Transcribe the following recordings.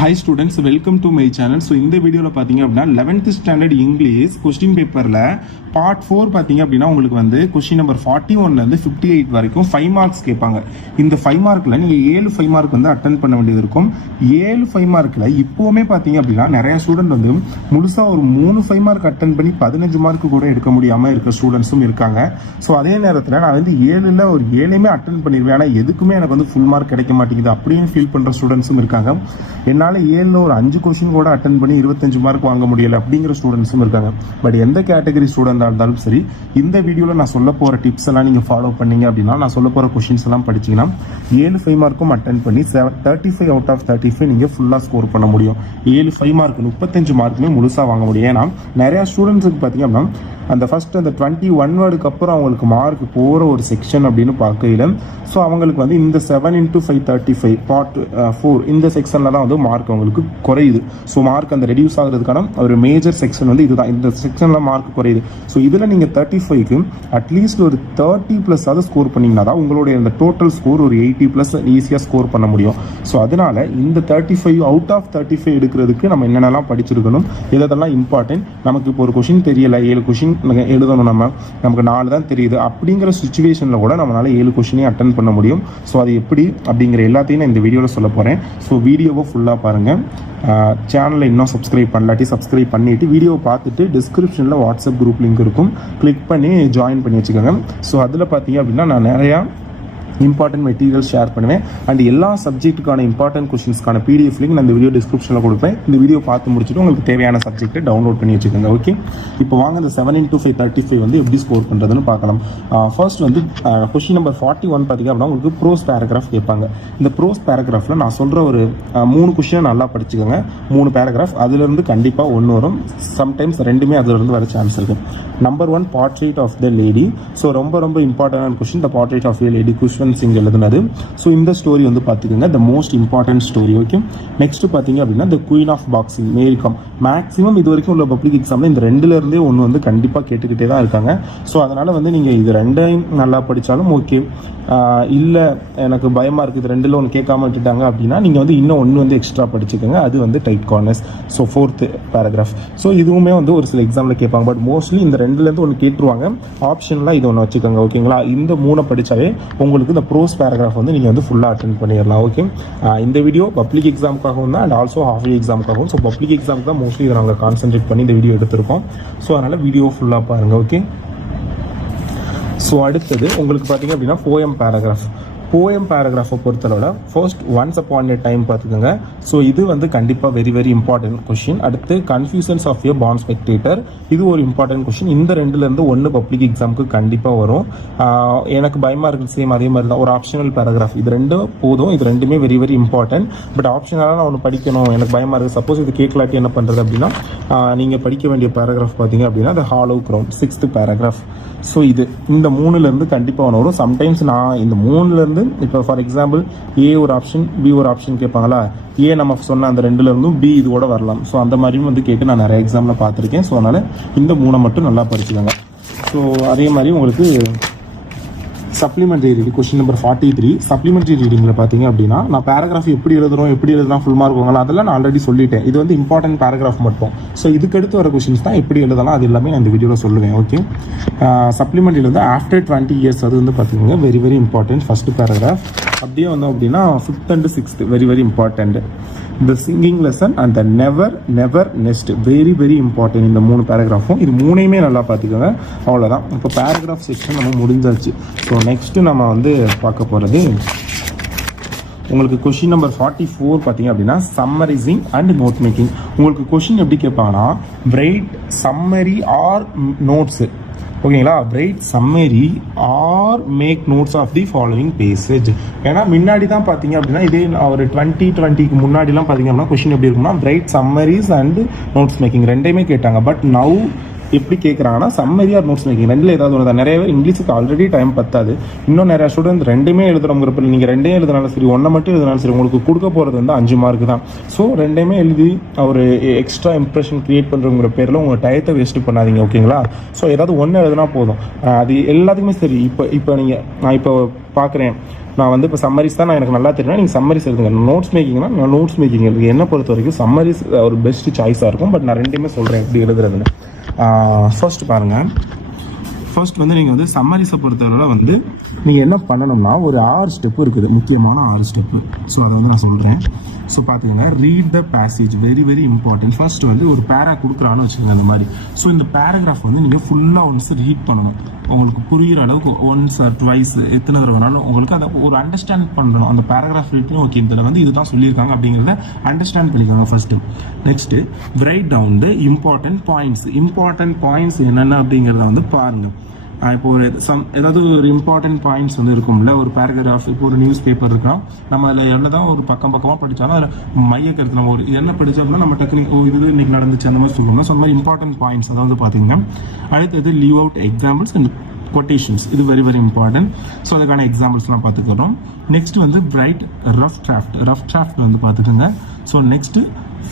Hi students, welcome to my channel. So இந்த வீடியோல பாத்தீங்க அப்படினா 11th standard English question paperல part 4 பாத்தீங்க அப்படினா உங்களுக்கு வந்து question number 41 ல இருந்து 58 வரைக்கும் 5 marks கேட்பாங்க. இந்த 5 மார்க்ல நீங்க 7 5 மார்க் வந்து அட்டெண்ட் பண்ண வேண்டியது இருக்கும். 7 5 மார்க்ல இப்போவுமே பாத்தீங்க அப்படினா நிறைய ஸ்டூடண்ட் வந்து முழுசா ஒரு 3 5 மார்க் அட்டெண்ட் பண்ணி 15 மார்க் கூட எடுக்க முடியாம இருக்க ஸ்டூடண்ட்ஸும் இருக்காங்க. சோ அதே நேரத்துல நான் வந்து 7ல ஒரு 7மே அட்டெண்ட் பண்ணிருவேன். ஆனா எதுக்குமே எனக்கு வந்து ஃபுல் மார்க் கிடைக்க மாட்டேங்குது அப்படின்னு ஃபீல் பண்ற ஸ்டூடண்ட்ஸும் இருக்காங்க. என்னால 7ல ஒரு 5 கொஸ்டின் கூட அட்டெண்ட் பண்ணி 25 மார்க் வாங்க முடியல அப்படிங்கிற ஸ்டூடெண்ட்ஸும் இருக்காங்க. பட் எந்த கேட்டகரி ஸ்டூடெண்டா இருந்தாலும் சரி, இந்த வீடியோல நான் சொல்ல போற டிப்ஸ் எல்லாம் நீங்க ஃபாலோ பண்ணீங்க அப்படின்னா, நான் சொல்ல போற கொஸ்டின்ஸ் எல்லாம் படிச்சீங்கன்னா 7 5 மார்க்கும் அட்டெண்ட் பண்ணி 35 அவுட் ஆஃப் 35 நீங்க ஃபுல்லா ஸ்கோர் பண்ண முடியும். 7 5 மார்க் 35 மார்க்குமே முழுசா வாங்க முடியும். ஏன்னா நிறைய ஸ்டூடெண்ட்ஸுக்கு பாத்தீங்க அப்படின்னா அந்த ஃபர்ஸ்ட் அந்த 21 வேர்டுக்கு அப்புறம் அவங்களுக்கு மார்க் போற ஒரு செக்ஷன் அப்படின்னு பார்க்கையில, ஸோ அவங்களுக்கு வந்து இந்த 7 × 5 35 பார்ட் 4 இந்த செக்ஷன்ல தான் வந்து மார்க் அவங்களுக்கு குறையுது. ஸோ மார்க் அந்த ரெடியூஸ் ஆகுறதுக்கான ஒரு மேஜர் செக்ஷன் வந்து இதுதான். இந்த செக்ஷன்ல மார்க் குறையுது. ஸோ இதுல நீங்க 35க்கு அட்லீஸ்ட் ஒரு 30+ ஆவது ஸ்கோர் பண்ணீங்கன்னா தான் உங்களுடைய அந்த டோட்டல் ஸ்கோர் ஒரு 80+ ஈஸியா ஸ்கோர் பண்ண முடியும். ஸோ அதனால இந்த 35 அவுட் ஆஃப் 35 எடுக்கிறதுக்கு நம்ம என்னென்னலாம் படிச்சிருக்கணும், இதெல்லாம் இம்பார்ட்டன்ட். நமக்கு இப்போ ஒரு கொஸ்டின் தெரியல, 7 கொஸ்டின் எழுதணும், நமக்கு 4 தான் தெரியுது அப்படிங்கிற சுச்சுவேஷன்ல கூட நம்மளால 7 கொஸ்டினையும் அட்டெண்ட் பண்ண முடியும். ஸோ அது எப்படி அப்படிங்கிற எல்லாத்தையும் நான் இந்த வீடியோவில் சொல்ல போறேன். ஸோ வீடியோவை ஃபுல்லாக பாருங்க. சேனலை இன்னும் சப்ஸ்கிரைப் பண்ணலாட்டி சப்ஸ்கிரைப் பண்ணிட்டு வீடியோவை பார்த்துட்டு டிஸ்கிரிப்ஷனில் வாட்ஸ்அப் குரூப் லிங்க் இருக்கும், கிளிக் பண்ணி ஜாயின் பண்ணி வச்சுக்கோங்க. ஸோ அதில் பார்த்தீங்க அப்படின்னா நான் நிறையா இம்பார்ட்டன்ட் மெட்டீரியல் ஷேர் பண்ணுவேன். அண்ட் எல்லா சப்ஜெக்ட்டுக்கான இம்பார்ட்டன்ட் கொஸ்டின்ஸ்க்கான பிடிஎஃப் லிங்க் நான் இந்த வீடியோ டிஸ்கிரிப்ஷனில் கொடுப்பேன். இந்த வீடியோ பார்த்து முடிச்சுட்டு உங்களுக்கு தேவையான சப்ஜெக்ட்டை டவுன்லோட் பண்ணி வச்சுக்கோங்க. ஓகே, இப்போ வாங்க இந்த 7 × 5 35 வந்து எப்படி ஸ்கோர் பண்ணுறதுன்னு பார்க்கலாம். ஃபர்ஸ்ட் வந்து கொஸ்டின் நம்பர் 41 பார்த்தீங்க அப்படின்னா உங்களுக்கு ப்ரோஸ் பேராகிராஃப் கேட்பாங்க. இந்த ப்ரோஸ் பேராகிராஃபில் நான் சொல்கிற ஒரு 3 கொஸ்டினை நல்லா படிச்சுக்கோங்க. 3 பேராகிராஃப் அதுலேருந்து கண்டிப்பாக 1 வரும். சம்டைம்ஸ் 2மே அதுலேருந்து வர சான்ஸ் இருக்குது. Number 1 portrait of the lady. So ரொம்ப ரொம்ப இம்பார்ட்டன்டான question. The portrait of the lady Khushwant Singh எழுதுனது. ஸோ இந்த ஸ்டோரி வந்து பார்த்துக்கோங்க, the most important story. Okay, next பார்த்தீங்க அப்படின்னா the queen of boxing Mary Kom. Maximum இது வரைக்கும் உள்ள பப்ளிக் எக்ஸாமில் இந்த 2லேருந்தே 1 வந்து கண்டிப்பாக கேட்டுக்கிட்டே தான் இருக்காங்க. ஸோ அதனால் வந்து நீங்கள் இது 2ஐயும் நல்லா படித்தாலும் ஓகே. இல்லை எனக்கு பயமாக இருக்குது, இது 2ல் 1 கேட்காம விட்டுட்டாங்க அப்படின்னா நீங்கள் வந்து இன்னும் 1 வந்து எக்ஸ்ட்ரா படிச்சுக்கோங்க. அது வந்து tight corners. So 4th paragraph. So இதுவுமே வந்து ஒரு சில எக்ஸாமில் கேட்பாங்க. பட் மோஸ்ட்லி இந்த 2லேருந்து 1 கேட்டுருவாங்க. ஆப்ஷன்லாம் இது 1 வச்சுக்கோங்க. ஓகேங்களா, இந்த 3 படித்தாவே உங்களுக்கு இந்த ப்ரோஸ் பேராகிராஃப் வந்து நீங்கள் வந்து ஃபுல்லாக அட்டென்ட் பண்ணிடலாம். ஓகே, இந்த வீடியோ பப்ளிக் எக்ஸாமுக்காகவும் தான் அண்ட் ஆல்சோ ஹாஃப் இயர் எக்ஸாமுக்காகவும். ஸோ பப்ளிக் எக்ஸாமுக்கு தான் மோஸ்ட்லி இதை நாங்கள் கான்சென்ட்ரேட் பண்ணி இந்த வீடியோ எடுத்திருக்கோம். ஸோ அதனால் வீடியோ ஃபுல்லாக பாருங்கள். ஓகே, ஸோ அடுத்தது உங்களுக்கு பார்த்தீங்க அப்படின்னா போயம் பேராகிராஃபை பொறுத்தளவில் first once upon a time பார்த்துக்கோங்க. ஸோ இது வந்து கண்டிப்பாக வெரி வெரி இம்பார்ட்டன்ட் கொஸ்டின். அடுத்து கன்ஃபியூஷன்ஸ் ஆஃப் எ பாண்ட் ஸ்பெக்டேட்டர், இது ஒரு இம்பார்ட்டன்ட் கொஸ்டின். இந்த 2லேருந்து 1 பப்ளிக் எக்ஸாமுக்கு கண்டிப்பாக வரும். எனக்கு பயமாக இருக்குது, சேம் அதே மாதிரி தான் ஒரு ஆப்ஷனல் பேராகிராஃப். இது 2 போதும். இது 2மே வெரி வெரி இம்பார்ட்டன்ட். பட் ஆப்ஷனலாக நான் ஒன்று படிக்கணும், எனக்கு பயமாக இருக்குது, சப்போஸ் இது கேட்கலாட்டி என்ன பண்ணுறது அப்படின்னா நீங்கள் படிக்க வேண்டிய பேராகிராஃப் பார்த்தீங்க அப்படின்னா the hollow crown 6th paragraph. So இந்த 3லேருந்து கண்டிப்பாக ஒன்று வரும். சம்டைம்ஸ் நான் இந்த 3லேருந்து இப்போ ஃபார் எக்ஸாம்பிள் ஏ ஒரு ஆப்ஷன் பி ஒரு ஆப்ஷன் கேட்பாங்களா, ஏ நம்ம சொன்ன அந்த 2லேருந்தும் பி இது கூட வரலாம். ஸோ அந்த மாதிரியும் வந்து கேட்டு நான் நிறைய எக்ஸாமில் பார்த்துருக்கேன். ஸோ அதனால் இந்த 3 மட்டும் நல்லா படிச்சுக்கோங்க. ஸோ அதே மாதிரி உங்களுக்கு supplementary reading question number 43. Supplementary ரீடிங்கில் பார்த்தீங்க அப்படின்னா நான் பேராகிராஃப் எப்படி எழுதுனா ஃபுல் மார்க் வாங்கலாம் அதெல்லாம் நான் ஆல்ரெடி சொல்லிட்டேன். இது வந்து இம்பார்ட்டன்ட் பேராகிராஃப் மட்டும். ஸோ இதுக்கு அடுத்து வர கொஸ்டின்ஸ் தான் எப்படி எழுதலாம் அது எல்லாமே நான் இந்த வீடியோவில் சொல்லுவேன். ஓகே, சப்ளிமெண்ட்ரியில் வந்து ஆஃப்டர் 20 இயர்ஸ் அது வந்து பார்த்தீங்கன்னா very very important first paragraph. அப்படியே வந்தோம் அப்படின்னா 5th and 6th very very important. The singing lesson and the never nest very very important. இந்த 3 பேராகிராஃபும் இது 3யுமே நல்லா பார்த்துக்கோங்க. அவ்வளோதான், இப்போ பேராகிராஃப் செக்ஷன் நம்ம முடிஞ்சாச்சு. ஸோ நெக்ஸ்ட் நம்ம வந்து பார்க்க போகிறது உங்களுக்கு கொஸ்டின் நம்பர் 44 பார்த்தீங்க அப்படின்னா சம்மரைசிங் அண்ட் நோட் மேக்கிங். உங்களுக்கு கொஸ்டின் எப்படி கேட்பாங்கன்னா ரைட் சம்மரி ஆர் நோட்ஸ். ஓகேங்களா, write summary or make notes of the following passage. ஏன்னா முன்னாடி தான் பார்த்தீங்க அப்படின்னா இதே ஒரு 2020க்கு முன்னாடிலாம் பார்த்தீங்க அப்படின்னா கொஸ்டின் எப்படி இருக்கும்னா write summaries and notes making 2யுமே கேட்டாங்க. பட் நவ் எப்படி கேட்குறாங்கன்னா சம்மரி ஆர் நோட்ஸ் மேக்கிங் ரெண்டில் ஏதாவது ஒன்று தான். நிறைய பேர் இங்கிலீஷுக்கு ஆல்ரெடி டைம் பத்தாது, இன்னும் நிறையா ஸ்டூடெண்ட் ரெண்டுமே எழுதுறவங்க நீங்கள் ரெண்டே எழுதினாலும் சரி, ஒன்றை மட்டும் எழுதினாலும் சரி, உங்களுக்கு கொடுக்க போகிறது வந்து 5 மார்க் தான். ஸோ ரெண்டையுமே எழுதி ஒரு எக்ஸ்ட்ரா இம்ப்ரெஷன் க்ரியேட் பண்ணுறங்கிற பேரில் உங்கள் டயத்தை வேஸ்ட்டு பண்ணாதீங்க, ஓகேங்களா? ஸோ ஏதாவது ஒன்று எழுதினா போதும். அது எல்லாத்துக்குமே சரி. இப்போ நான் இப்போ பார்க்குறேன், நான் வந்து இப்போ சம்மரிஸ் தான் எனக்கு நல்லா தெரியும், நீங்கள் சம்மரிஸ் எழுதுங்க. நோட்ஸ் மேக்கிங்னா நான் நோட்ஸ் மேக்கிங் எழுதுங்க. என்னை பொறுத்த வரைக்கும் சம்மரிஸ் ஒரு பெஸ்ட் சாய்ஸாக இருக்கும். பட் நான் ரெண்டுமே சொல்கிறேன் எப்படி எழுதுறதுன்னு. ஃபர்ஸ்ட் பாருங்கள், ஃபர்ஸ்ட் வந்து நீங்கள் வந்து சம்மரிஸை பொறுத்தவரை வந்து நீங்கள் என்ன பண்ணணும்னா ஒரு 6 ஸ்டெப்பு இருக்குது, முக்கியமான 6 ஸ்டெப்பு. ஸோ அதை வந்து நான் சொல்கிறேன். ஸோ பார்த்துக்கோங்க, read the passage, very very important. First வந்து ஒரு பேரா கொடுக்குறான்னு வச்சுக்கோங்க அந்த மாதிரி. ஸோ இந்த பேராகிராஃப் வந்து நீங்கள் ஃபுல்லாக ஒன்ஸ் ரீட் பண்ணணும். உங்களுக்கு புரிகிற அளவுக்கு ஒன்ஸ் ஆர் ட்வைஸ் எத்தனை தடவை வேணாலும் உங்களுக்கு அதை ஒரு அண்டர்ஸ்டாண்ட் பண்ணணும். அந்த பேராகிராஃப் ரீட்டும் ஓகே, இதில் வந்து இதுதான் சொல்லியிருக்காங்க அப்படிங்கிறத அண்டர்ஸ்டாண்ட் பண்ணிக்கோங்க first. Next write down the important points என்னென்ன அப்படிங்கிறத வந்து பாருங்கள். இப்போ ஏதாவது ஒரு இம்பார்ட்டன்ட் பாயிண்ட்ஸ் வந்து இருக்கும்ல, ஒரு பேராகிராஃப். இப்போ ஒரு நியூஸ் பேப்பர் இருக்கலாம், நம்ம அதில் எவ்வளோ தான் ஒரு பக்கமாக படித்தாலும் அதில் மைய கருத்து நம்ம ஒரு என்ன படித்தோம்னா நம்ம டெக்னிக் இது இன்னைக்கு நடந்துச்சு அந்த மாதிரி சொல்லுவாங்க. ஸோ அந்த மாதிரி இம்பார்ட்டன்ட் பாயிண்ட்ஸ் அதாவது பார்த்தீங்கன்னா. அடுத்தது leave out examples and quotations, இது வெரி வெரி இம்பார்ட்டன்ட். ஸோ அதுக்கான எக்ஸாம்பிள்ஸ்லாம் பார்த்துக்கிறோம். நெக்ஸ்ட் வந்து ரைட் ரஃப் டிராஃப்ட் வந்து பார்த்துக்கோங்க. So next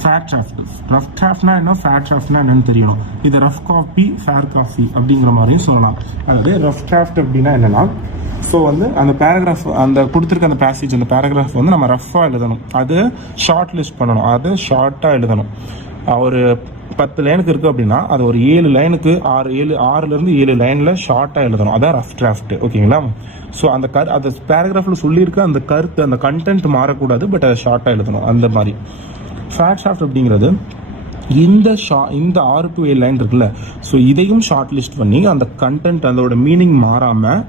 fair draft. Rough டிராஃப்ட்னா என்ன, ஃபேர் டிராஃப்ட்னா என்னன்னு தெரியணும். இது ரஃப் காப்பி, ஃபேர் காப்பி அப்படிங்கிற மாதிரியும் சொல்லலாம். அதாவது ரஃப் டிராஃப்ட் அப்படின்னா என்னன்னா, ஸோ வந்து அந்த பேராகிராஃப், அந்த கொடுத்துருக்க அந்த பேசேஜ், அந்த பேராகிராஃப் வந்து நம்ம ரஃப்பாக எழுதணும். அது ஷார்ட் லிஸ்ட் பண்ணணும், அது ஷார்ட்டாக எழுதணும். ஒரு 10 லைனுக்கு இருக்குது அப்படின்னா அது ஒரு 7 லைனுக்கு 6லேருந்து 7 லைனில் ஷார்ட்டாக எழுதணும். அதான் ரஃப் டிராஃப்ட், ஓகேங்களா? ஸோ அந்த அந்த பேராகிராஃபில் சொல்லியிருக்க அந்த கருத்து, அந்த கண்டென்ட் மாறக்கூடாது, பட் அதை ஷார்ட்டாக எழுதணும் அந்த மாதிரி. ஃபேர் டிராஃப்ட் அப்படிங்கிறது இந்த 6 to 7 லைன் இருக்குல்ல, ஸோ இதையும் ஷார்ட் லிஸ்ட் பண்ணி அந்த கண்டென்ட் அதோட மீனிங் மாறாமல்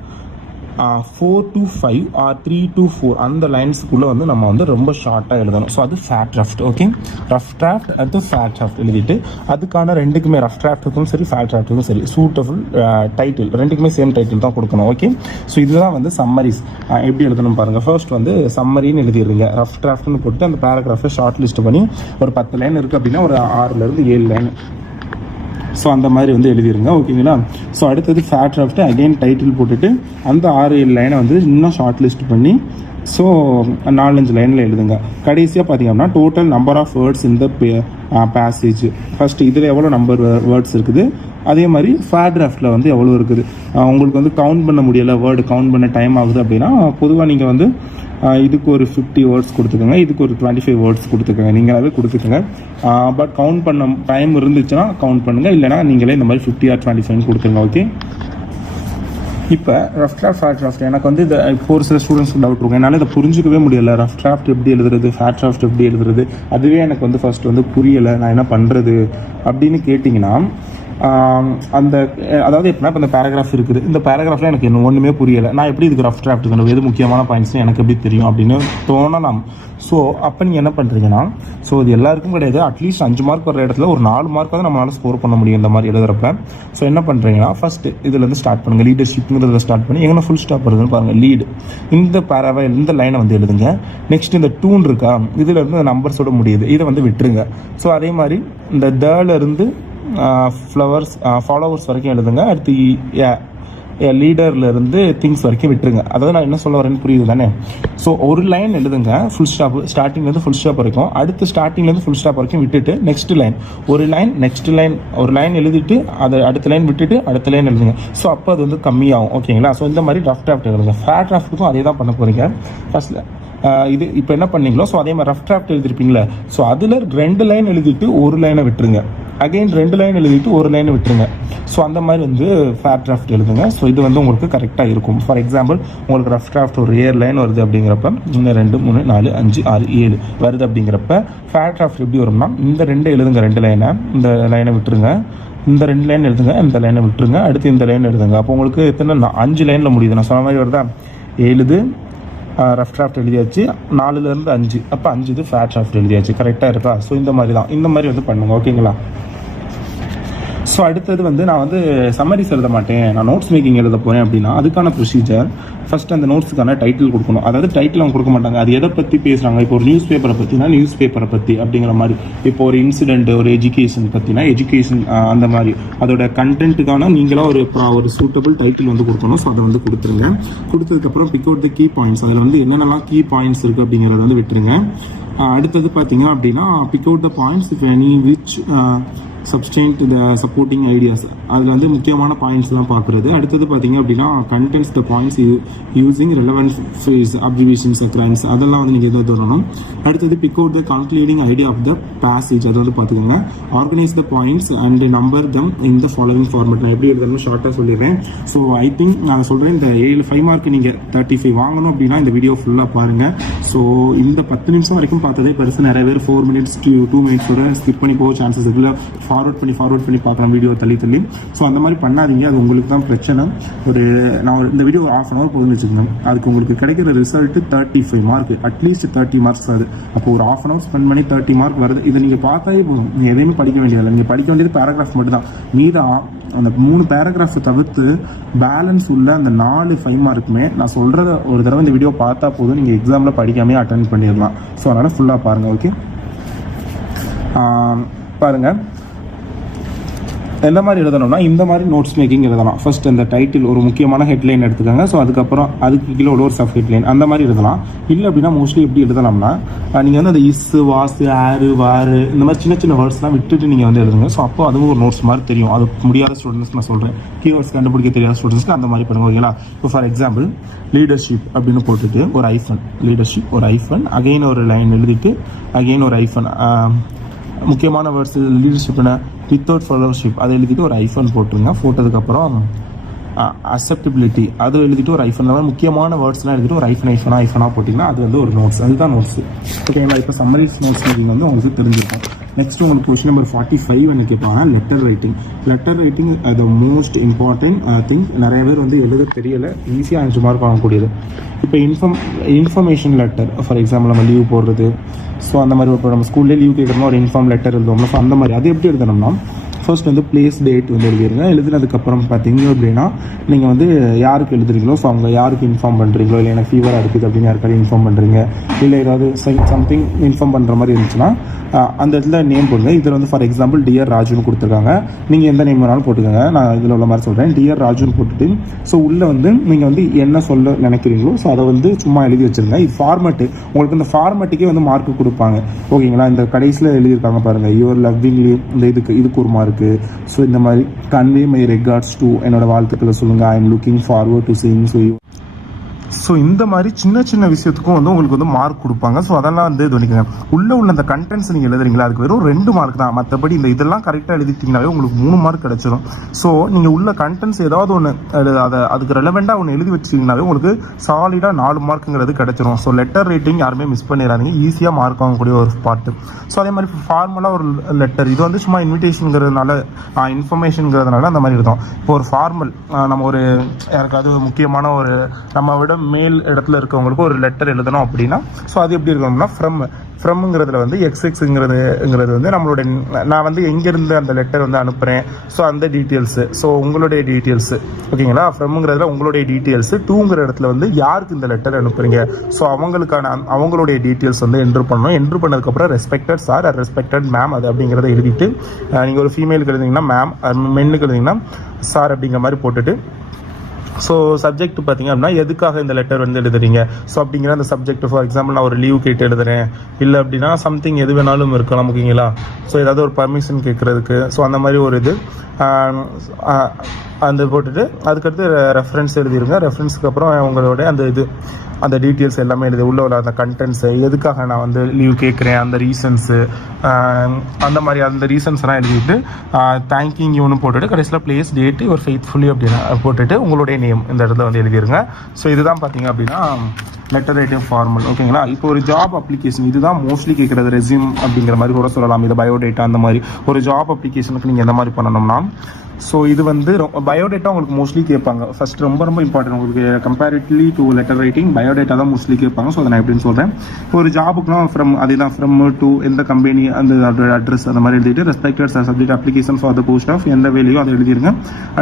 4 to 5 ஆர் 3 to 4 அந்த லைன்ஸுக்குள்ளே வந்து நம்ம வந்து ரொம்ப ஷார்ட்டாக எழுதணும். ஸோ அது fair draft, okay? Rough draft அது ஃபேர் டிராஃப்ட் எழுதிட்டு அதுக்கான ரெண்டுக்குமே, ரஃப் டிராஃப்ட்டுக்கும் சரி ஃபேர் டிராஃப்ட்டுக்கும் சரி, சூட்டபுள் டைட்டில், ரெண்டுக்குமே சேம் டைட்டில் தான் கொடுக்கணும், ஓகே? ஸோ இதுதான் வந்து சம்மரிஸ் எப்படி எழுதணும் பாருங்கள். ஃபர்ஸ்ட் வந்து சம்மரின்னு எழுதிடுங்க, ரஃப் டிராஃப்ட்னு போட்டு அந்த பேராகிராஃபை ஷார்ட் லிஸ்ட் பண்ணி ஒரு 10 லைன் இருக்குது அப்படின்னா ஒரு 6லேருந்து 7 லைன், ஸோ அந்த மாதிரி வந்து எழுதிருங்க, ஓகேங்களா? ஸோ அடுத்தது ஃபேர் டிராஃப்ட், அகைன் டைட்டில் போட்டுட்டு அந்த 6-7 லைனை வந்து இன்னும் ஷார்ட் லிஸ்ட் பண்ணி ஸோ 4-5 லைனில் எழுதுங்க. கடைசியாக பார்த்தீங்கன்னா டோட்டல் நம்பர் ஆஃப் வேர்ட்ஸ் இந்த பேசேஜ். ஃபஸ்ட்டு இதில் எவ்வளோ நம்பர் வேர்ட்ஸ் இருக்குது, அதே மாதிரி ஃபேர் டிராஃப்டில் வந்து எவ்வளோ இருக்குது. உங்களுக்கு வந்து கவுண்ட் பண்ண முடியலை, வேர்டு கவுண்ட் பண்ண டைம் ஆகுது அப்படின்னா பொதுவாக நீங்கள் வந்து இதுக்கு ஒரு 50 வேர்ட்ஸ் கொடுத்துக்கோங்க, இதுக்கு ஒரு 25 வேர்ட்ஸ் கொடுத்துக்கோங்க, நீங்களாவே கொடுத்துக்கோங்க. பட் கவுண்ட் பண்ண டைம் இருந்துச்சுன்னா கவுண்ட் பண்ணுங்கள், இல்லைனா நீங்களே இந்த மாதிரி 50 or 25 கொடுத்துருங்க, ஓகே? இப்போ ரஃப் டிராஃப்ட், ஃபேர் டிராஃப்ட், எனக்கு வந்து இதை ஒரு சில ஸ்டூடெண்ட்ஸ்க்கு டவுட் இருக்கும், என்னால் இதை புரிஞ்சிக்கவே முடியலை. ரஃப் டிராஃப்ட் எப்படி எழுதுறது, ஃபேர் டிராஃப்ட் எப்படி எழுதுறது, அதுவே எனக்கு வந்து ஃபர்ஸ்ட் வந்து புரியலை, நான் என்ன பண்ணுறது அப்படின்னு கேட்டிங்கன்னா, அதாவது எப்படின்னா இப்போ இந்த பேராகிராஃப் இருக்குது, இந்த பேராகிராஃபில் எனக்கு இன்னும் ஒன்றுமே புரியலை, நான் எப்படி இதுக்கு ரஃப் டிராஃப்ட் இருக்கணும், எது முக்கியமான பாயிண்ட்ஸ் எனக்கு எப்படி தெரியும் அப்படின்னு தோணலாம். ஸோ அப்போ நீங்கள் என்ன பண்ணுறீங்கன்னா, ஸோ இது எல்லாருக்கும் கிடையாது, அட்லீஸ்ட் 5 மார்க் வர இடத்துல ஒரு 4 மார்க் வந்து நம்மளால் ஸ்கோர் பண்ண முடியும் இந்த மாதிரி எழுதுறப்ப. ஸோ என்ன பண்ணுறீங்கன்னா, ஃபஸ்ட்டு இதுலேருந்து ஸ்டார்ட் பண்ணுங்கள், லீடர்ஷிப்ங்கிறதுல ஸ்டார்ட் பண்ணி எங்கே ஃபுல் ஸ்டாப் வருதுன்னு பாருங்கள், லீடு, இந்த பேராவை இந்த லைனை வந்து எழுதுங்க. நெக்ஸ்ட் இந்த டூன் இருக்கா, இதில் இருந்து இந்த நம்பர்ஸோட முடியுது, இதை வந்து விட்டுருங்க. ஸோ அதே மாதிரி இந்த தேர்லேருந்து ஃபாலோவர்ஸ் வரைக்கும் எழுதுங்க. அடுத்து லீடர்லேருந்து திங்ஸ் வரைக்கும் விட்டுருங்க. அதாவது நான் என்ன சொல்ல வரேன்னு புரியுது தானே? ஸோ ஒரு லைன் எழுதுங்க, ஃபுல் ஸ்டாப், ஸ்டார்டிங்லேருந்து ஃபுல் ஸ்டாப் வரைக்கும், அடுத்து ஸ்டார்டிங்லேருந்து ஃபுல் ஸ்டாப் வரைக்கும் விட்டுட்டு நெக்ஸ்ட் லைன், ஒரு லைன், நெக்ஸ்ட் லைன், ஒரு லைன் எழுதிட்டு அதை அடுத்த லைன் விட்டுட்டு அடுத்த லைன் எழுதுங்க. ஸோ அப்போ அது வந்து கம்மியாகும், ஓகேங்களா? ஸோ இந்த மாதிரி ரஃப் டிராஃப்ட் எழுதுங்க. ஃபேர் டிராஃப்ட்டுக்கும் அதே தான் பண்ண போகிறீங்க. ஃபர்ஸ்ட்டில் இது இப்போ என்ன பண்ணீங்களோ ஸோ அதே மாதிரி ரஃப் டிராஃப்ட் எழுதிருப்பீங்களே, ஸோ அதில் 2 லைன் எழுதிட்டு ஒரு லைனை விட்டுருங்க, அகெயின் 2 லைன் எழுதிட்டு ஒரு லைனை விட்டுருங்க. ஸோ அந்த மாதிரி வந்து ஃபேர் டிராஃப்ட் எழுதுங்க. ஸோ இது வந்து உங்களுக்கு கரெக்டாக இருக்கும். ஃபார் எக்ஸாம்பிள் உங்களுக்கு ரஃப் டிராஃப்ட் ஒரு 7 லைன் வருது அப்படிங்கிறப்ப, இந்த 2, 3, 4, 5, 6, 7 வருது அப்படிங்கிறப்ப ஃபேர் டிராஃப்ட் எப்படி வரும்னா, இந்த 2 எழுதுங்க, 2 லைனை, இந்த லைனை விட்டுருங்க, இந்த 2 லைன் எழுதுங்க, இந்த லைனை விட்டுருங்க, அடுத்து இந்த லைன் எழுதுங்க. அப்போ உங்களுக்கு எத்தனை 5 லைனில் முடியுது. நான் சொன்ன மாதிரி வருதா, 7 ரஃப் டிராஃப்ட் எழுதியாச்சு, 4லேருந்து 5, அப்போ 5 இது ஃபேர் டிராஃப்ட் எழுதியாச்சு. கரெக்டாக இருக்கா? ஸோ இந்த மாதிரி தான், இந்த மாதிரி வந்து பண்ணுங்க, ஓகேங்களா? ஸோ அடுத்தது வந்து நான் வந்து சம்மரிஸ் எழுத மாட்டேன், நான் நோட்ஸ் மேக்கிங் எழுத போகிறேன் அப்படின்னா அதுக்கான ப்ரொசீஜர் ஃபர்ஸ்ட் அந்த நோட்ஸுக்கான டைட்டில் கொடுக்கணும். அதாவது டைட்டில் அவங்க கொடுக்க மாட்டாங்க, அது எதை பற்றி பேசுகிறாங்க. இப்போ ஒரு நியூஸ் பேப்பரை பற்றினா நியூஸ் பேப்பரை பற்றி அப்படிங்கிற மாதிரி, இப்போ ஒரு இன்சிடென்ட் ஒரு எஜுகேஷன் பற்றினா எஜுகேஷன் அந்த மாதிரி அதோட கண்டென்ட்டுக்கான நீங்களாக ஒரு சூட்டபிள் டைட்டில் வந்து கொடுக்கணும். ஸோ அதை வந்து கொடுத்துருங்க. கொடுத்ததுக்கப்புறம் pick out the key points, அதில் வந்து என்னென்னலாம் கீ பாயிண்ட்ஸ் இருக்குது அப்படிங்கிறத வந்து விட்டுருங்க. அடுத்தது பார்த்தீங்க அப்படின்னா pick out the points if any which substantiate the supporting ideas, அதில் வந்து முக்கியமான பாயிண்ட்ஸ்லாம் பார்க்குறது. அடுத்தது பார்த்தீங்க அப்படின்னா contents the points using relevant facts observations claims, அதெல்லாம் வந்து நீங்கள் எதாவது வரணும். அடுத்தது pick out the concluding idea of the passage, அதை வந்து பார்த்துக்கோங்க. Organise the points and number them in the following format. நான் எப்படி எழுதணும் ஷார்ட்டாக சொல்லிடுறேன். ஸோ ஐ திங்க் நான் சொல்கிறேன், இந்த 5 மார்க் நீங்கள் 35 வாங்கணும் அப்படின்னா இந்த வீடியோ ஃபுல்லாக பாருங்கள். ஸோ இந்த 10 நிமிஷம் வரைக்கும் பார்த்ததே பெருசு. நிறைய பேர் 4 minutes to 2 minutes ஸ்கிப் பண்ணி போக சான்சஸ் இருக்குல்ல, ஃபார்வர்ட் பண்ணி பார்க்குறேன் வீடியோ தள்ளி. ஸோ அந்த மாதிரி பண்ணாதீங்க, அது உங்களுக்கு தான் பிரச்சனை. நான் இந்த வீடியோ 1/2 hour போதுன்னு வச்சுக்கோங்க, அதுக்கு உங்களுக்கு கிடைக்கிற ரிசல்ட்டு 35 மார்க், அட்லீஸ்ட் 30 மார்க்ஸ் ஆகுது. அப்போ ஒரு 1/2 hour ஸ்பெண்ட் பண்ணி 30 மார்க் வருது. இதை நீங்கள் பார்த்தாலே போதும், நீங்கள் எதையுமே படிக்க வேண்டியதில்லை. நீங்கள் படிக்க வேண்டியது பேராகிராஃப் மட்டும் தான். மீதம் அந்த 3 பேராகிராஃபை தவிர்த்து பேலன்ஸ் உள்ள அந்த 4 5 மார்க்குமே நான் சொல்கிறத ஒரு தடவை இந்த வீடியோ பார்த்தா போதும், நீங்கள் எக்ஸாமில் படிக்காமே அட்டென்ட் பண்ணிடலாம். ஸோ அதனால் ஃபுல்லாக பாருங்கள். ஓகே, பாருங்கள் எந்த மாதிரி எழுதணும்னா இந்த மாதிரி நோட்ஸ் மேக்கிங் எழுதலாம். ஃபர்ஸ்ட் அந்த டைட்டில் ஒரு முக்கியமான ஹெட்லைன் எடுத்துக்காங்க. ஸோ அதுக்கப்புறம் அதுக்கு கீழே ஒரு சப் ஹெட்லைன் அந்த மாதிரி எழுதலாம். இல்லை அப்படின்னா மோஸ்ட்லி எப்படி எழுதலாம்னா நீங்கள் வந்து அந்த இஸ்ஸு வாசு ஆறு வாரு இந்த மாதிரி சின்ன சின்ன வேர்ட்ஸ்லாம் விட்டுட்டு நீங்கள் வந்து எழுதுங்க. ஸோ அப்போ அதுவும் ஒரு நோட்ஸ் மாதிரி தெரியும். அது முடியாத ஸ்டூடெண்ட்ஸ் நான் சொல்கிறேன், கீவேர்ட்ஸ் கண்டுபிடிக்க தெரியாத ஸ்டூடெண்ட்ஸ்க்கு அந்த மாதிரி பண்ணுங்க. ஓகேங்களா? இப்போ ஃபார் எக்ஸாம்பிள் லீடர்ஷிப் அப்படின்னு போட்டுட்டு ஒரு ஐஃபன், லீடர்ஷிப் ஒரு ஐஃபன், அகெயின் ஒரு லைன் எழுதிட்டு அகெயின் ஒரு ஐஃபன், முக்கியமான வேர்ட்ஸ் லீடர்ஷிப்னா வித்தவுட் ஃபாலோவர்ஷிப் அதை எழுதிட்டு ஒரு ஐஃபன் போட்டுருங்க. போட்டதுக்கப்புறம் அக்செப்டபிலிட்டி அது எழுதிட்டு ஒரு ஐஃபன், அந்த மாதிரி முக்கியமான வேர்ட்ஸ்லாம் எழுதிட்டு ஒரு ஐஃபனாக போட்டிங்கன்னா அது வந்து ஒரு நோட்ஸ். அதுதான் நோட்ஸ். ஓகேங்களா? இப்போ சம்மரிஸ் நோட்ஸ் மேக்கிங் வந்து உங்களுக்கு தெரிஞ்சிருக்கும். நெக்ஸ்ட் உங்களுக்கு கொஸ்டின் நம்பர் 45 என்ன கேட்பாங்க, லெட்டர் ரைட்டிங். லெட்டர் ரைட்டிங் அது மோஸ்ட் இம்பார்ட்டன்ட் திங். நிறைய பேர் வந்து எழுத தெரியலை, ஈஸியாக 5 மார்க் வாங்கக்கூடியது. இப்போ இன்ஃபர்மேஷன் லெட்டர், ஃபார் எக்ஸாம்பிள் நம்ம லீவ் போடுறது, ஸோ அந்த மாதிரி இப்போ நம்ம ஸ்கூல்லேயே லீவ் கேட்குறோம்னா ஒரு இன்ஃபார்ம் லெட்டர் எழுதுவோம்னா, ஸோ அந்த மாதிரி அது எப்படி எழுதணும்னா ஃபர்ஸ்ட் வந்து பிளேஸ் டேட் வந்து எழுதிடுங்க. எழுதினதுக்கப்புறம் பார்த்தீங்க அப்படின்னா நீங்கள் வந்து யாருக்கு எழுதுறீங்களோ, ஸோ அவங்க யாருக்கு இன்ஃபார்ம் பண்ணுறீங்களோ, இல்லை எனக்கு ஃபீவராக இருக்குது அப்படின்னு யாருக்காவது இன்ஃபார்ம் பண்ணுறீங்க, இல்லை ஏதாவது சம்திங் இன்ஃபார்ம் பண்ணுற மாதிரி இருந்துச்சுன்னா அந்த இடத்துல நேம் போடுங்க. இதில் வந்து ஃபார் எக்ஸாம்பிள் டியர் ராஜுன்னு கொடுத்துருக்காங்க, நீங்கள் எந்த நேம் வேணாலும் போட்டுக்கோங்க. நான் இதில் உள்ள மாதிரி சொல்கிறேன், டியர் ராஜுன்னு போட்டுட்டு ஸோ உள்ளே வந்து நீங்கள் வந்து என்ன சொல்ல நினைக்கிறீங்களோ ஸோ அதை வந்து சும்மா எழுதி வச்சுருங்க. இது ஃபார்மேட்டு, உங்களுக்கு இந்த ஃபார்மேட்டுக்கே வந்து மார்க் கொடுப்பாங்க. ஓகேங்களா? இந்த கடைசியில் எழுதியிருக்காங்க பாருங்கள், யுவர் லவ்விங்லி, இந்த இதுக்கு ஒரு மார்க்கு. ஸோ இந்த மாதிரி கன்வே மை ரெகார்ட்ஸ் டு, என்னோட வாழ்த்துக்களை சொல்லுங்கள், I am looking forward to seeing so you. So இந்த மாதிரி சின்ன சின்ன விஷயத்துக்கும் வந்து உங்களுக்கு வந்து மார்க் கொடுப்பாங்க. ஸோ அதெல்லாம் வந்து இது பண்ணிக்கோங்க. உள்ள அந்த கண்டென்ட்ஸ் நீங்கள் எழுதுறீங்களா அதுக்கு வெறும் 2 மார்க் தான். மற்றபடி இந்த இதெல்லாம் கரெக்டாக எழுதிட்டீங்கனாலே உங்களுக்கு 3 மார்க் கிடச்சிடும். ஸோ நீங்கள் உள்ள கண்டென்ட்ஸ் ஏதாவது ஒன்று அதுக்கு ரெலவெண்ட்டாக ஒன்று எழுதி வச்சிட்டிங்கனாலே உங்களுக்கு சாலிடாக 4 மார்க்குங்கிறது கிடச்சிரும். ஸோ லெட்டர் ரைட்டிங் யாருமே மிஸ் பண்ணிடாதீங்க, ஈஸியாக மார்க் வாங்கக்கூடிய ஒரு பார்ட்டு. ஸோ அதே மாதிரி ஃபார்மலாக ஒரு லெட்டர், இது வந்து சும்மா இன்விடேஷனுங்கிறதுனால இன்ஃபர்மேஷனுங்கிறதுனால அந்த மாதிரி இருக்கும். இப்போ ஒரு ஃபார்மல் நம்ம ஒரு யாருக்காவது முக்கியமான ஒரு நம்ம விட மேல் இடத்துல இருக்கவங்களுக்கு ஒரு லெட்டர் எழுதணும் அப்படின்னா ஸோ அது எப்படி இருக்கணும்னா ஃப்ரம்ங்கிறதுல வந்து எக்ஸ்ங்கிறது வந்து நம்மளோட நான் வந்து எங்கேருந்து அந்த லெட்டர் வந்து அனுப்புகிறேன் ஸோ அந்த டீட்டெயில்ஸு, ஸோ உங்களுடைய டீட்டெயில்ஸு. ஓகேங்களா? ஃப்ரம்ங்கிறதுல உங்களுடைய டீட்டெயில்ஸு, டூங்கிற இடத்துல வந்து யாருக்கு இந்த லெட்டர் அனுப்புறீங்க ஸோ அவங்களுடைய டீட்டெயில்ஸ் வந்து என்ட்ரு பண்ணணும். என்ட்ரு பண்ணதுக்கப்புறம் respected sir or respected ma'am அது அப்படிங்கிறத எழுதிட்டு நீங்கள் ஒரு ஃபீமேலுக்கு எழுதிங்கன்னா மேம், மென்னுக்கு எழுதிங்கன்னா சார் அப்படிங்கிற மாதிரி போட்டுட்டு ஸோ சப்ஜெக்ட் பார்த்தீங்க அப்படின்னா எதுக்காக இந்த லெட்டர் வந்து எழுதுறீங்க ஸோ அப்படிங்கிற அந்த சப்ஜெக்ட். ஃபார் எக்ஸாம்பிள் நான் ஒரு லீவ் கேட்டு எழுதுறேன், இல்லை அப்படின்னா சம்திங் எது வேணாலும் இருக்கலாம். ஓகேங்களா? ஸோ ஏதாவது ஒரு பர்மிஷன் கேட்குறதுக்கு ஸோ அந்த மாதிரி ஒரு இது அந்த போட்டுட்டு அதுக்கடுத்து ரெஃபரன்ஸ் எழுதிருங்க. ரெஃபரன்ஸுக்கு அப்புறம் உங்களோட அந்த டீட்டெயில்ஸ் எல்லாமே எழுதி உள்ள அந்த கண்டென்ட்ஸு, எதுக்காக நான் வந்து லீவ் கேட்குறேன் அந்த ரீசன்ஸு, அந்த மாதிரி அந்த ரீசன்ஸ்லாம் எழுதிட்டு தேங்க்யூ யூன்னு போட்டுட்டு கடைசியில் பிளேஸ் டேட்டு ஒரு ஃபெய்த்ஃபுல்லி அப்படின்னு போட்டுட்டு உங்களுடைய நேம் இந்த இடத்துல வந்து எழுதிருங்க. ஸோ இதுதான் பார்த்தீங்க அப்படின்னா லெட்டர் ரைட்டிங் ஃபார்மல். ஓகேங்களா? இப்போ ஒரு ஜாப் அப்ளிகேஷன் இதுதான் மோஸ்ட்லி கேட்குறது, ரெஸ்யூம் அப்படிங்கிற மாதிரி கூட சொல்லலாம், இது பயோடேட்டா. அந்த மாதிரி ஒரு ஜாப் அப்ளிகேஷனுக்கு நீங்கள் எந்த மாதிரி பண்ணணும்னா ஸோ இது வந்து பயோடேட்டா உங்களுக்கு மோஸ்ட்லி கேட்பாங்க. ஃபர்ஸ்ட் ரொம்ப இம்பார்ட்டன்ட் உங்களுக்கு comparatively to letter writing biodata தான் மோஸ்ட்லி கேட்பாங்க. ஸோ அதை நான் எப்படின்னு சொல்கிறேன். இப்போ ஒரு ஜாபுக்குலாம் ஃப்ரம் டு எந்த கம்பெனி அந்த அட்ரஸ் அந்த மாதிரி எழுதிட்டு respected subject application for the post of எந்த வேலையோ அதை எழுதிருங்க.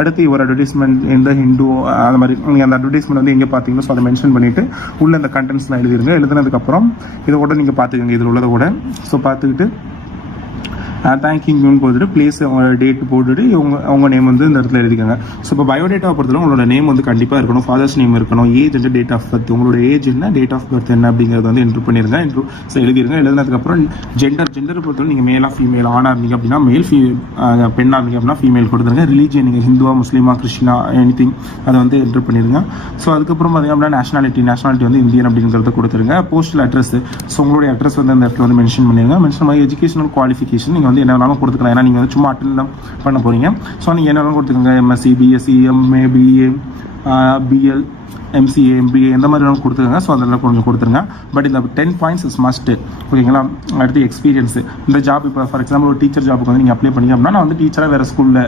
அடுத்து ஒரு அட்வர்டைஸ்மெண்ட் எந்த ஹிந்து அந்த மாதிரி நீங்கள் அந்த அட்வர்டைஸ்மெண்ட் வந்து எங்கே பார்த்தீங்களோ ஸோ அதை மென்ஷன் பண்ணிட்டு உள்ள அந்த கண்டென்ட்ஸ்லாம் எழுதிருங்க. எழுதுனதுக்கப்புறம் இதை கூட நீங்கள் பார்த்துக்கோங்க இதில் உள்ளதை கூட. ஸோ பார்த்துக்கிட்டு தேங்க்யூன்னு போட்டுட்டு பிளேஸ் டேட் போட்டுட்டு அவங்க நேம் வந்து இந்த இடத்துல எழுதிக்கோங்க. ஸோ இப்போ பயோடேட்டாவை பொறுத்தவரை உங்களோட நேம் வந்து கண்டிப்பாக இருக்கணும், ஃபாதர்ஸ் நேம் இருக்கணும், age and date of birth, உங்களோட ஏஜ் என்ன, டேட் ஆஃப் பர்த் என்ன அப்படிங்கிறது வந்து என்ட்ரு பண்ணிருங்க. ஸோ எழுதிருங்க. எழுதினதுக்கப்புறம் ஜெண்டர் பொறுத்தவரை நீங்கள் மேலாக ஃபீமேல், ஆணாக இருந்தீங்க அப்படின்னா மேல், பெண்ணாக இருந்தீங்க அப்படின்னா ஃபீமேல் கொடுத்துருங்க. ரிலீஜியன் நீங்கள் ஹிந்துவா முஸ்லீமா கிறிஸ்டினா எனிதிங் அதை வந்து என்ட்ரு பண்ணிருங்க. ஸோ அதுக்கப்புறம் பார்த்தீங்க அப்படின்னா நேஷனாலிட்டி வந்து இந்தியன் அப்படிங்கிறத கொடுத்துருங்க. போஸ்டல் அட்ரஸ், ஸோ உங்களுடைய அட்ரஸ் வந்து அந்த இடத்துல வந்து மென்ஷன் பண்ணிருங்க. மென்ஷன் பண்ணி எஜுகேஷனல் குவாலிஃபிகேஷன் நீங்கள் வந்து என்ன வேணாலும் கொடுத்துக்கலாம். ஏன்னா நீங்கள் வந்து சும்மா அட்டெண்ட் தான் பண்ண போகிறீங்க. ஸோ நீங்கள் என்ன வேணாலும் கொடுத்துக்கோங்க. MSc, BSc, MA, BA, BL, MCA, MBA எந்த மாதிரி வேணும் கொடுத்துருங்க. ஸோ அதெல்லாம் கொஞ்சம் கொடுத்துருங்க. பட் இந்த 10 பாயிண்ட்ஸ் இஸ் மஸ்ட். ஓகேங்களா? அடுத்து எக்ஸ்பீரியன்ஸ். இந்த ஜாப் இப்போ ஃபார் எக்ஸாம்பிள் ஒரு டீச்சர் ஜாப்புக்கு வந்து நீங்கள் அப்ளை பண்ணிங்க அப்படின்னா நான் வந்து டீச்சராக வேறு ஸ்கூலில்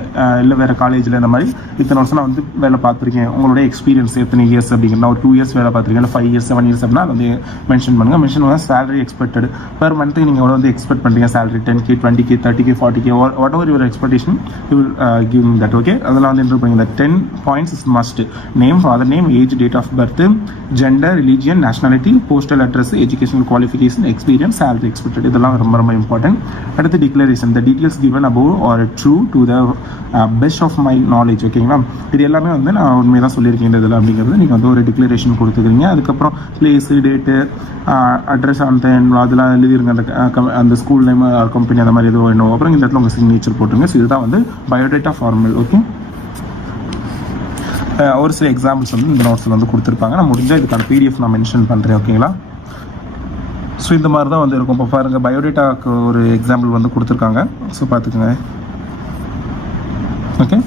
இல்லை வேறு காலேஜில் இந்த மாதிரி இத்தனை வருஷம் நான் வந்து வேலை பார்த்துருக்கேன். உங்களுடைய எக்ஸ்பீரியன்ஸ் எத்தனை இயர்ஸ் அப்படிங்கிறனா ஒரு 2 years வேலை பார்த்துருக்கேன், இல்லை 5 years 7 years அப்படின்னா அது வந்து மென்ஷன் பண்ணுங்கள். மென்ஷன் பண்ணால் சேலரி எக்ஸ்பெக்டட் பெர் மந்த்துக்கு நீங்கள் எவ்வளோ வந்து எக்ஸ்பெக்ட் பண்ணுறீங்க, salary 10K 20K 30K 40K whatever your expectation you will give that. Okay, அதெல்லாம் வந்து என்ட்ரு பண்ணுங்க. 10 points is must. Name, father name, age, date of birth, gender, religion, nationality, postal address, educational qualification, experience, salary expected. இதெல்லாம் ரொம்ப important. அடுத்து declaration. the details given above are true to the best of my knowledge. ஓகேங்களா? இது எல்லாமே வந்து நான் உண்மையாக தான் சொல்லியிருக்கேன் இதில் அப்படிங்கிறது நீங்கள் வந்து ஒரு டிக்ளரேஷன் கொடுத்துக்கிறீங்க. அதுக்கப்புறம் பிளேஸு, டேட்டு, அட்ரஸ் அந்த அதெல்லாம் எழுதிருங்க. அந்த ஸ்கூல் நேம், கம்பெனி அந்த மாதிரி எதுவும் வேணும். அப்புறம் இந்த இடத்துல உங்கள் சிக்னேச்சர் போட்டுருங்க. ஸோ இதுதான் வந்து பயோடேட்டா ஃபார்மல். ஓகே, ஒரு சில எக்ஸாம்பிள்ஸ் வந்து இந்த நோட்ஸில் வந்து கொடுத்துருப்பாங்க. நான் முடிஞ்சால் இதுக்கான PDF நான் மென்ஷன் பண்ணுறேன். ஓகேங்களா? ஸோ இந்த மாதிரி தான் வந்து இருக்கும். இப்போ பாருங்கள், பயோடேட்டாவுக்கு ஒரு எக்ஸாம்பிள் வந்து கொடுத்துருக்காங்க. ஸோ பார்த்துக்கோங்க. Okay,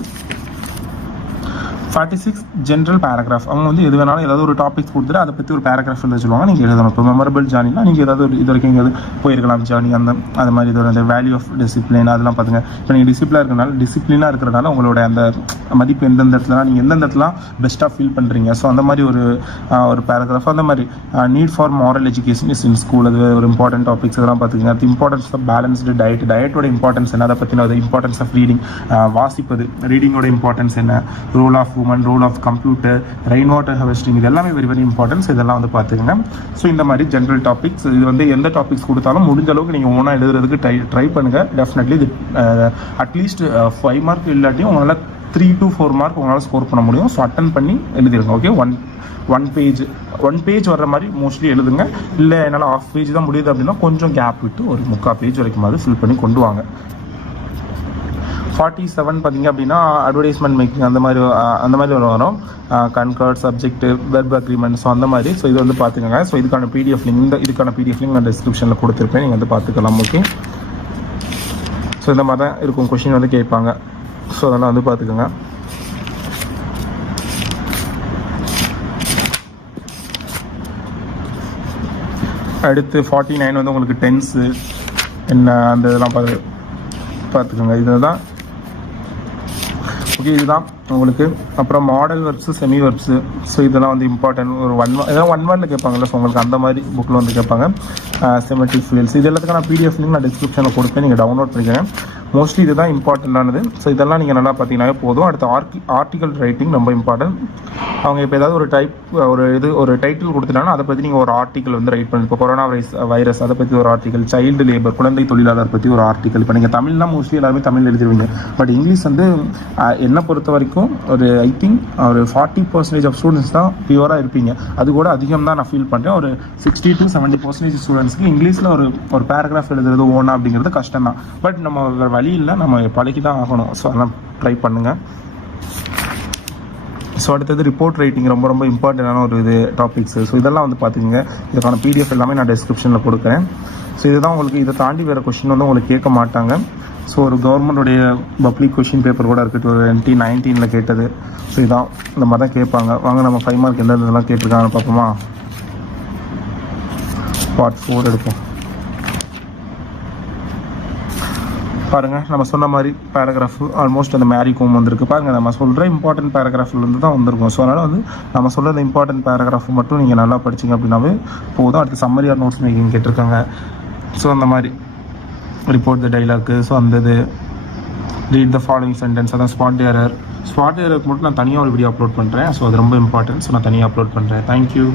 46 general paragraph. அவங்க வந்து எது வேணாலும் ஏதாவது ஒரு டாபிக்ஸ் கொடுத்துட்டு அதை பற்றி ஒரு பேராகிராஃப் எழுத சொல்லுவாங்க. நீங்கள் எழுதணும். இப்போ மெமரபிள் ஜேர்னினா நீங்கள் ஏதாவது ஒரு இது வரைக்கும் எங்கேயாவது போயிருக்கலாம் ஜேர்னி, அந்த மாதிரி இது அந்த வேல்யூ ஆஃப் டிசிப்ளின் அதெல்லாம் பார்த்துங்க. இப்போ நீங்கள் டிசிப்ளினாக இருக்கிறனால உங்களோட அந்த மதிப்பு எந்தெந்த இடத்துல நீங்கள் எந்தெந்த இடத்துல பெஸ்ட்டாக ஃபீல் பண்ணுறீங்க. ஸோ அந்த மாதிரி ஒரு பேராகிராஃப். அந்த மாதிரி need for moral education is in school, அது ஒரு இம்பார்ட்டன்ட் டாபிக்ஸ் அதெல்லாம் பார்த்துக்கங்க. அது இம்பார்ட்டன்ஸ் ஆஃப் பேலன்ஸ்டு டயட்டோட இம்பார்ட்டன்ஸ் என்ன, அதை பற்றின இம்பார்ட்டன்ஸ் ஆஃப் ரீடிங், வாசிப்பது, ரீடிங்கோட இம்பார்ட்டன்ஸ் என்ன, role of woman, role of computer, rain water harvesting, இது எல்லாமே வெரி இம்பார்ட்டன்ஸ். இதெல்லாம் வந்து பார்த்துக்கங்க. ஸோ இந்த மாதிரி ஜென்ரல் டாபிக்ஸ், இது வந்து எந்த டாபிக்ஸ் கொடுத்தாலும் முடிஞ்ச அளவுக்கு நீங்கள் ஓனாக எழுதுறதுக்கு ட்ரை பண்ணுங்கள். டெஃபினெட்லி இது அட்லீஸ்ட் 5 மார்க் இல்லாட்டியும் உங்களால் 3 to 4 மார்க் உங்களால் ஸ்கோர் பண்ண முடியும். ஸோ அட்டன் பண்ணி எழுதிருங்க. ஓகே, ஒன் பேஜ் வர்ற மாதிரி மோஸ்ட்லி எழுதுங்க. இல்லை என்னால் 1/2 பேஜ் தான் முடியுது அப்படின்னா கொஞ்சம் கேப் விட்டு ஒரு 3/4 பேஜ் வரைக்கும் ஃபில் பண்ணி கொண்டு வாங்க. 47 பார்த்தீங்க அப்படின்னா அட்வர்டைஸ்மெண்ட் மேக்கிங் அந்த மாதிரி வரும். கன்கர்ட், சப்ஜெக்ட், வெர்ப் அக்ரிமெண்ட், ஸோ அந்த மாதிரி. ஸோ இது வந்து பார்த்துக்கோங்க. ஸோ இதுக்கான PDF லிங்க் நான் டிஸ்கிரிப்ஷனில் கொடுத்துருப்பேன், நீங்கள் வந்து பார்த்துக்கலாம். ஓகே, ஸோ இந்த மாதிரி தான் இருக்கும். கொஷின் வந்து கேட்பாங்க. ஸோ அதெல்லாம் வந்து பார்த்துக்கோங்க. அடுத்து 49 வந்து உங்களுக்கு டென்ஸு என்ன அந்த இதெல்லாம் பார்த்துக்கோங்க. இதுதான் ஓகே, இதுதான் உங்களுக்கு. அப்புறம் மாடல் வெர்ப்ஸு, செமி வெர்ப்ஸு, ஸோ இதெல்லாம் வந்து இம்பார்ட்டன்ட். ஒரு 1 வேர்டில் கேட்பாங்கல்ல, ஸோ உங்களுக்கு அந்த மாதிரி புக்கில் வந்து கேட்பாங்க. செமெட்டிக் ஃபீல்ஸ், இது எல்லாத்துக்கான PDF லிங்க் நான் டிஸ்கிரிப்ஷனில் கொடுப்பேன், நீங்கள் டவுன்லோட் பண்ணிக்கிறேன். மோஸ்ட்லி இதுதான் இம்பார்ட்டண்ட்டானது. ஸோ இதெல்லாம் நீங்கள் நல்லா பார்த்தீங்கன்னாவே போதும். அடுத்து ஆர்டிகல் ரைட்டிங் ரொம்ப இம்பார்ட்டன்ட். அவங்க இப்போ ஏதாவது ஒரு டைட்டில் கொடுத்துட்டாங்கன்னா அதை பற்றி நீங்கள் ஒரு ஆர்டிக்கல் வந்து ரைட் பண்ணி, இப்போ கொரோனா வைரஸ் அதை பற்றி ஒரு ஆர்டிக்கல், சைல்டு லேபர் குழந்தை தொழிலாளர் பற்றி ஒரு ஆர்டிக்கல். இப்போ நீங்கள் தமிழ்னா மோஸ்ட்லி எல்லாருமே தமிழ் எழுதிடுவீங்க. பட் இங்கிலீஷ் வந்து என்னை பொறுத்த வரைக்கும் ஒரு ஐ திங்க் ஒரு 40% ஆஃப் ஸ்டூடெண்ட்ஸ் தான் பியூராக இருப்பீங்க. அது கூட அதிகம் தான் நான் ஃபீல் பண்ணுறேன். ஒரு 60 to 70% ஸ்டூடெண்ட்ஸ்க்கு இங்கிலீஷில் ஒரு பேராகிராஃப் எழுதுறது ஓனா அப்படிங்கிறது கஷ்டம் தான். பட் நம்ம வழி இல்லை, நம்ம பழகி தான் ஆகணும். ஸோ அதெல்லாம் ட்ரை பண்ணுங்கள். ஸோ அடுத்தது ரிப்போர்ட் ரைட்டிங் ரொம்ப இம்பார்ட்டண்டான ஒரு டாபிக்ஸு. ஸோ இதெல்லாம் வந்து பார்த்துக்கோங்க. இதுக்கான PDF எல்லாமே நான் டிஸ்கிரிப்ஷனில் கொடுக்குறேன். ஸோ இதுதான் உங்களுக்கு. இதை தாண்டி வேறு கொஷின் வந்து உங்களுக்கு கேட்க மாட்டாங்க. ஸோ ஒரு கவர்மெண்ட்டுடைய பப்ளிக் கொஷின் பேப்பர் கூட இருக்குது, 2019 கேட்டது. ஸோ இதான் இந்த மாதிரி தான் கேட்பாங்க. வாங்க நம்ம 5 மார்க் எந்த இதெல்லாம் கேட்டிருக்காங்க பார்ப்போமா. Part 4 எடுப்போம். பாருங்கள் நம்ம சொன்ன மாதிரி பேராகிராஃப் ஆல்மோஸ்ட் அந்த மேரி கோம் வந்திருக்கு பாருங்கள். நம்ம சொல்கிற இம்பார்ட்டன்ட் பேராகிராஃப்லேருந்து தான் வந்திருக்கும். ஸோ அதனால் வந்து நம்ம சொல்கிற இம்பார்ட்டன்ட் பேராகிராஃப் மட்டும் நீங்கள் நல்லா படிச்சிங்க அப்படின்னாவே போதும். அடுத்து சம்மரி ஆர் நோட்ஸ் மேக்கிங் கேட்டிருக்காங்க. ஸோ அந்த மாதிரி ரிப்போர்ட் த டைலாக்கு, ஸோ அந்த இது ரீட் த ஃபாலோயிங் சென்டென்ஸ், அதான் ஸ்பாட் எரருக்கு மட்டும் நான் தனியாக ஒரு வீடியோ அப்லோட் பண்ணுறேன். ஸோ அது ரொம்ப இம்பார்ட்டன்ட். ஸோ நான் தனியாக அப்லோட் பண்ணுறேன். தேங்க்யூ.